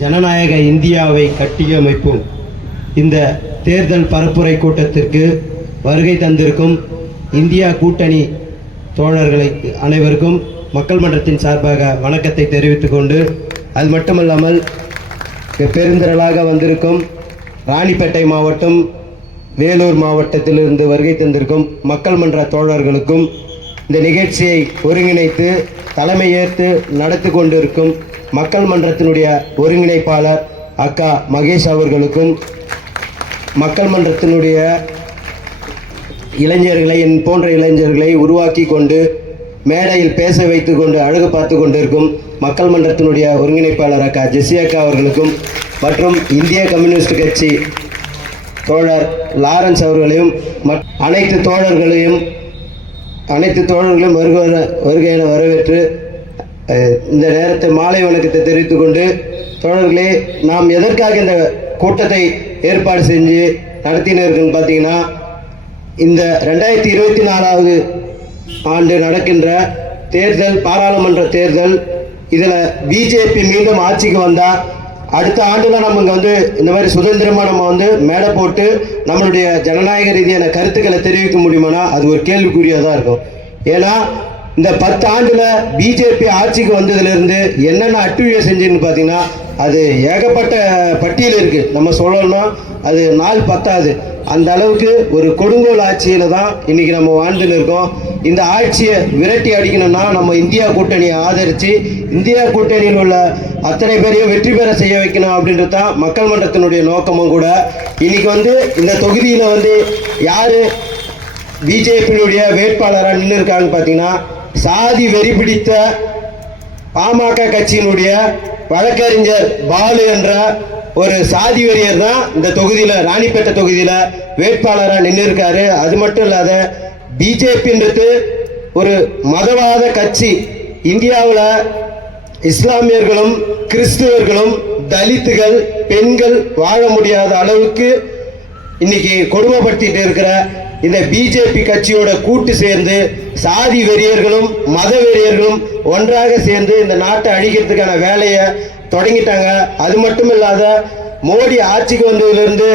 ஜனநாயக இந்தியாவை கட்டியமைப்போம். இந்த தேர்தல் பரப்புரை கூட்டத்திற்கு வருகை தந்திருக்கும் இந்தியா கூட்டணி தோழர்களை அனைவருக்கும் மக்கள் மன்றத்தின் சார்பாக வணக்கத்தை தெரிவித்து கொண்டு அது மட்டுமல்லாமல் பெருந்திரளாக வந்திருக்கும் ராணிப்பேட்டை மாவட்டம் வேலூர் மாவட்டத்திலிருந்து வருகை தந்திருக்கும் மக்கள் மன்ற தோழர்களுக்கும் இந்த நிகழ்ச்சியை ஒருங்கிணைத்து தலைமையேற்று நடத்தி கொண்டிருக்கும் மக்கள் மன்றத்தினுடைய ஒருங்கிணைப்பாளர் அக்கா மகேஷ் அவர்களுக்கும் மக்கள் மன்றத்தினுடைய இளைஞர்களை என் போன்ற இளைஞர்களை உருவாக்கி கொண்டு மேடையில் பேச வைத்து கொண்டு அழகு பார்த்து கொண்டிருக்கும் மக்கள் மன்றத்தினுடைய ஒருங்கிணைப்பாளர் அக்கா ஜெஸ்ஸி அக்கா அவர்களுக்கும் மற்றும் இந்திய கம்யூனிஸ்ட் கட்சி தோழர் லாரன்ஸ் அவர்களையும் அனைத்து தோழர்களையும் அனைத்து தோழர்களையும் வருக வருக வரவேற்று இந்த நேரத்தை மாலை வணக்கத்தை தெரிவித்துக் கொண்டு தோழர்களே நாம் எதற்காக இந்த கூட்டத்தை ஏற்பாடு செஞ்சு நடத்தினர்கள் பார்த்தீங்கன்னா இந்த ரெண்டாயிரத்தி இருபத்தி நாலாவது ஆண்டு நடக்கின்ற தேர்தல் பாராளுமன்ற தேர்தல் இதில் பிஜேபி மீண்டும் ஆட்சிக்கு வந்தால் அடுத்த ஆண்டுல நம்ம இங்கே வந்து இந்த மாதிரி சுதந்திரமாக நம்ம வந்து மேடை போட்டு நம்மளுடைய ஜனநாயக ரீதியான கருத்துக்களை தெரிவிக்க முடியுமானா அது ஒரு கேள்விக்குறியாக தான் இருக்கும். ஏன்னா இந்த பத்து ஆண்டுல பிஜேபி ஆட்சிக்கு வந்ததுலேருந்து என்னென்ன அட்டுவியை செஞ்சுன்னு பார்த்தீங்கன்னா அது ஏகப்பட்ட பட்டியல் இருக்கு. நம்ம சொல்லணும்னா அது நாள் பத்தாது. அந்த அளவுக்கு ஒரு கொடுங்கோல் ஆட்சியில தான் இன்னைக்கு நம்ம வாழ்ந்துன்னு இருக்கோம். இந்த ஆட்சியை விரட்டி அடிக்கணும்னா நம்ம இந்தியா கூட்டணியை ஆதரித்து இந்தியா கூட்டணியில் உள்ள அத்தனை பேரையும் வெற்றி பெற செய்ய வைக்கணும் அப்படின்றது தான் மக்கள் மன்றத்தினுடைய நோக்கமும் கூட. இன்னைக்கு வந்து இந்த தொகுதியில் வந்து யார் பிஜேபியினுடைய வேட்பாளராக நின்று இருக்காங்கன்னு பார்த்தீங்கன்னா சாதி வெறி பிடித்த பாமக கட்சியினுடைய வழக்கறிஞர் பாலு என்ற ஒரு சாதி வெறியர் தான் இந்த தொகுதியில் ராணிப்பேட்டை தொகுதியில் வேட்பாளராக நின்று இருக்காரு அது மட்டும் இல்லாத பிஜேபின்றது ஒரு மதவாத கட்சி. இந்தியாவில் இஸ்லாமியர்களும் கிறிஸ்துவர்களும் தலித்துகள் பெண்கள் வாழ முடியாத அளவுக்கு இன்னைக்கு கொடுமைப்படுத்திட்டு இருக்கிற இந்த பிஜேபி கட்சியோட கூட்டு சேர்ந்து சாதி வெறியர்களும் மத வெறியர்களும் ஒன்றாக சேர்ந்து இந்த நாட்டை அழிக்கிறதுக்கான வேலையை தொடங்கிட்டாங்க. அது மட்டும் இல்லாத மோடி ஆட்சிக்கு வந்ததிலிருந்து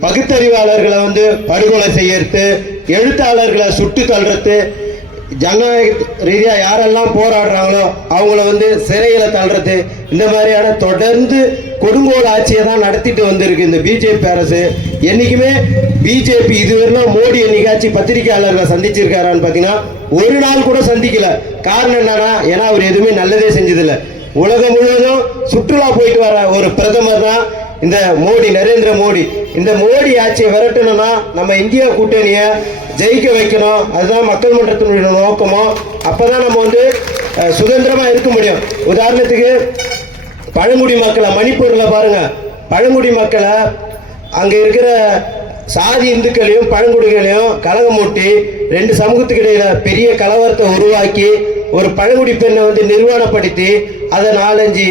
பகுத்தறிவாளர்களை வந்து படுகொலை செய்யறது எழுத்தாளர்களை சுட்டு தள்ளுறது ஜனநாயக ரீதியா யாரெல்லாம் போராடுறாங்களோ அவங்கள வந்து சிறையில் தள்ளுறது இந்த மாதிரியான தொடர்ந்து கொடுங்கோல் ஆட்சியை தான் நடத்திட்டு வந்திருக்கு இந்த பிஜேபி அரசு. என்னைக்குமே பிஜேபி இதுவரையிலும் மோடி நிகழ்ச்சி பத்திரிகையாளர்களை சந்திச்சிருக்காரான்னு பார்த்தீங்கன்னா ஒரு நாள் கூட சந்திக்கல. காரணம் என்னன்னா ஏன்னா அவர் எதுவுமே நல்லதே செஞ்சதில்லை. உலகம் முழுவதும் சுற்றுலா போயிட்டு வர ஒரு பிரதமர் தான் இந்த மோடி நரேந்திர மோடி. இந்த மோடி ஆட்சியை விரட்டணும்னா நம்ம இந்தியா கூட்டணியை ஜெயிக்க வைக்கணும். அதுதான் மக்கள் மன்றத்தினுடைய நோக்கமும் அப்போதான் நம்ம வந்து சுதந்திரமாக இருக்க முடியும். உதாரணத்துக்கு பழங்குடி மக்களை மணிப்பூரில் பாருங்க. பழங்குடி மக்களை அங்கே இருக்கிற சாதி இந்துக்களையும் பழங்குடிகளையும் கலகம் மூட்டி ரெண்டு சமூகத்துக்கு இடையில பெரிய கலவரத்தை உருவாக்கி ஒரு பழங்குடி பெண்ணை வந்து நிர்வாணப்படுத்தி அதை நாலஞ்சு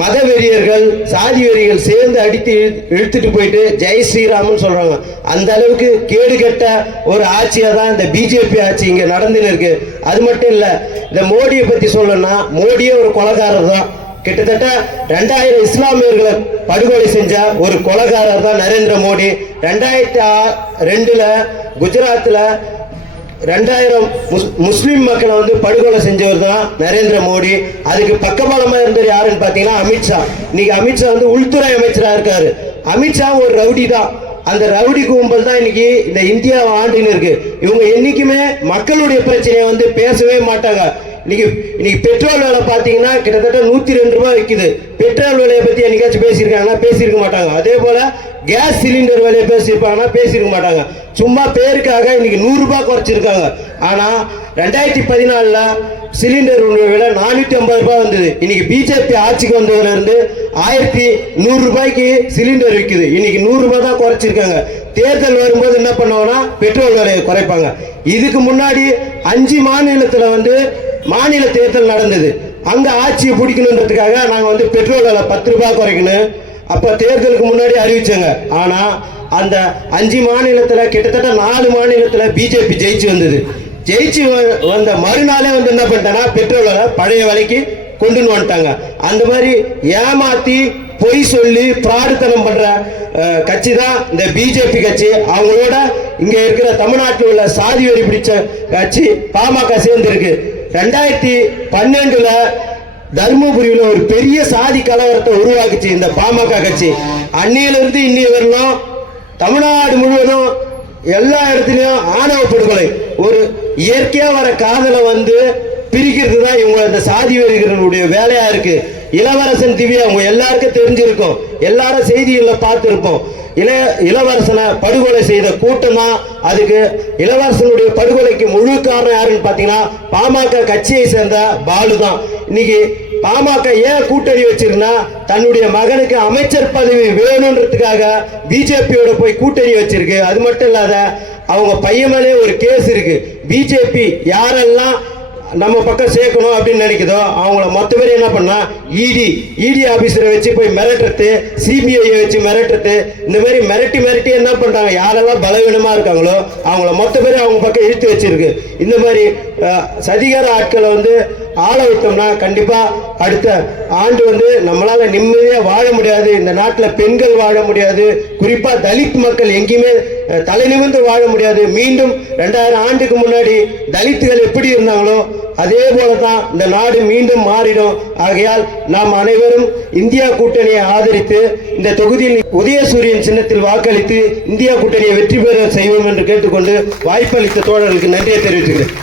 மத வெறியர்கள் சாதி வெறிகள் சேர்ந்து அடித்து இழுத்துட்டு போயிட்டு ஜெய் ஸ்ரீராம்னு சொல்றாங்க. அந்த அளவுக்கு கேடு கெட்ட ஒரு ஆட்சியா தான் இந்த பிஜேபி ஆட்சி இங்க நடந்துன்னு இருக்கு. அது மட்டும் இல்ல இந்த மோடியை பத்தி சொல்லணும்னா மோடியே ஒரு கொலகாரர் தான். கிட்டத்தட்ட ரெண்டாயிரம் இஸ்லாமியர்களை படுகொலை செஞ்ச ஒரு கொலகாரர் தான் நரேந்திர மோடி. ரெண்டாயிரத்தி ரெண்டுல குஜராத்ல ரெண்டாயிரம் முஸ்- மக்களை வந்து படுகொலை செஞ்சவர் தான் நரேந்திர மோடி. அதுக்கு பக்கபலமா இருந்தவர் யாருன்னு பாத்தீங்கன்னா அமித்ஷா இன்னைக்கு அமித்ஷா வந்து உள்துறை அமைச்சரா இருக்காரு. அமித்ஷா ஒரு ரவுடி தான். அந்த ரவுடி கும்பல் தான் இன்னைக்கு இந்த இந்தியாவை ஆண்டுன்னு இருக்கு. இவங்க என்னைக்குமே மக்களுடைய பிரச்சனையை வந்து பேசவே மாட்டாங்க. இன்னைக்கு இன்னைக்கு பெட்ரோல் விலை பார்த்தீங்கன்னா கிட்டத்தட்ட நூத்தி ரெண்டு ரூபாய் விற்குது பெட்ரோல் விலையை பற்றி என்னைக்காச்சும் பேசியிருக்காங்கன்னா பேசியிருக்க மாட்டாங்க. அதே போல கேஸ் சிலிண்டர் விலையை பேசியிருப்பாங்கன்னா பேசியிருக்க மாட்டாங்க. சும்மா பேருக்காக இன்னைக்கு நூறுரூபா குறைச்சிருக்காங்க. ஆனால் ரெண்டாயிரத்தி பதினாலில் சிலிண்டர் விலை நானூற்றி ஐம்பது ரூபாய் வந்தது. இன்னைக்கு பிஜேபி ஆட்சிக்கு வந்ததுலேருந்து ஆயிரத்தி நூறு ரூபாய்க்கு சிலிண்டர் விற்குது இன்னைக்கு நூறுரூபா தான் குறைச்சிருக்காங்க. தேர்தல் வரும்போது என்ன பண்ணுவாங்கன்னா பெட்ரோல் விலையை குறைப்பாங்க. இதுக்கு முன்னாடி அஞ்சு மாநிலத்தில் வந்து மாநில தேர்தல் நடந்தது. அங்க ஆட்சியை பிடிக்கணுன்றதுக்காக நாங்க வந்து பெட்ரோல் விலை பத்து ரூபாய் குறைக்கணும். அப்ப தேர்தலுக்கு முன்னாடி அறிவிச்சாங்க. ஆனா அந்த அஞ்சு மாநிலத்துல கிட்டத்தட்ட நாலு மாநிலத்துல பிஜேபி ஜெயிச்சு வந்தது. ஜெயிச்சு வந்த மறுநாளே வந்து என்ன பண்ணிட்டாங்கன்னா பெட்ரோல் விலை பழைய விலைக்கு கொண்டுன்னு வந்துட்டாங்க. அந்த மாதிரி ஏமாத்தி பொய் சொல்லி பிராடுத்தனம் பண்ற கட்சி தான் இந்த பிஜேபி கட்சி. அவங்களோட இங்க இருக்கிற தமிழ்நாட்டில் உள்ள சாதி வெறி பிடிச்ச கட்சி பாமக சேர்ந்து இருக்கு ரெண்டாயிரத்தி பன்னெண்டுல தர்மபுரியில ஒரு பெரிய சாதி கலவரத்தை உருவாக்குச்சு இந்த பாமக கட்சி. அன்னையிலிருந்து இன்னைய வரலாம் தமிழ்நாடு முழுவதும் எல்லா இடத்துலையும் ஆணவ படுகொலை. ஒரு இயற்கையா வர காதலை வந்து பிரிக்கிறது தான் இவங்க இந்த சாதி வெறிகளுடைய வேலையா இருக்கு. இளவரசன் திவ்யா அவங்க எல்லாருக்கும் தெரிஞ்சிருக்கும். எல்லாரும் செய்திகளில் பார்த்துருப்போம். இள இளவரசனை படுகொலை செய்த கூட்டமா அதுக்கு இளவரசனுடைய படுகொலைக்கு முழு காரணம் யாருன்னு பார்த்தீங்கன்னா பாமக கட்சியை சேர்ந்த பாலு தான். இன்னைக்கு பாமக ஏன் கூட்டணி வச்சிருந்தா தன்னுடைய மகனுக்கு அமைச்சர் பதவி வேணுன்றதுக்காக பிஜேபியோட போய் கூட்டணி வச்சிருக்கு. அது மட்டும் இல்லாத அவங்க பையன் மேலே ஒரு கேஸ் இருக்கு. பிஜேபி யாரெல்லாம் நம்ம பக்கம் சேர்க்கணும் அப்படின்னு நினைக்குதோ அவங்கள மொத்த பேர் என்ன பண்ணா இடி இடி ஆபீசரை வச்சு போய் மிரட்டுறது சிபிஐயை வச்சு மிரட்டுறது இந்த மாதிரி மிரட்டி மிரட்டி என்ன பண்றாங்க? யாரெல்லாம் பலவீனமா இருக்காங்களோ அவங்கள மொத்த பேர் அவங்க பக்கம் இழுத்து வச்சிருக்கு. இந்த மாதிரி சதிகார ஆட்களை வந்து ஆள வைத்தோம்னா கண்டிப்பாக அடுத்த ஆண்டு வந்து நம்மளால் நிம்மதியாக வாழ முடியாது. இந்த நாட்டில் பெண்கள் வாழ முடியாது. குறிப்பாக தலித் மக்கள் எங்கேயுமே தலை நிமிர்ந்து வாழ முடியாது. மீண்டும் ரெண்டாயிரம் ஆண்டுக்கு முன்னாடி தலித்துகள் எப்படி இருந்தாங்களோ அதே போல தான் இந்த நாடு மீண்டும் மாறிடும். ஆகையால் நாம் அனைவரும் இந்தியா கூட்டணியை ஆதரித்து இந்த தொகுதியில் உதயசூரியன் சின்னத்தில் வாக்களித்து இந்தியா கூட்டணியை வெற்றி பெற செய்வோம் என்று கேட்டுக்கொண்டு வாய்ப்பளித்த தோழர்களுக்கு நன்றியை தெரிவித்துக்கிறேன்.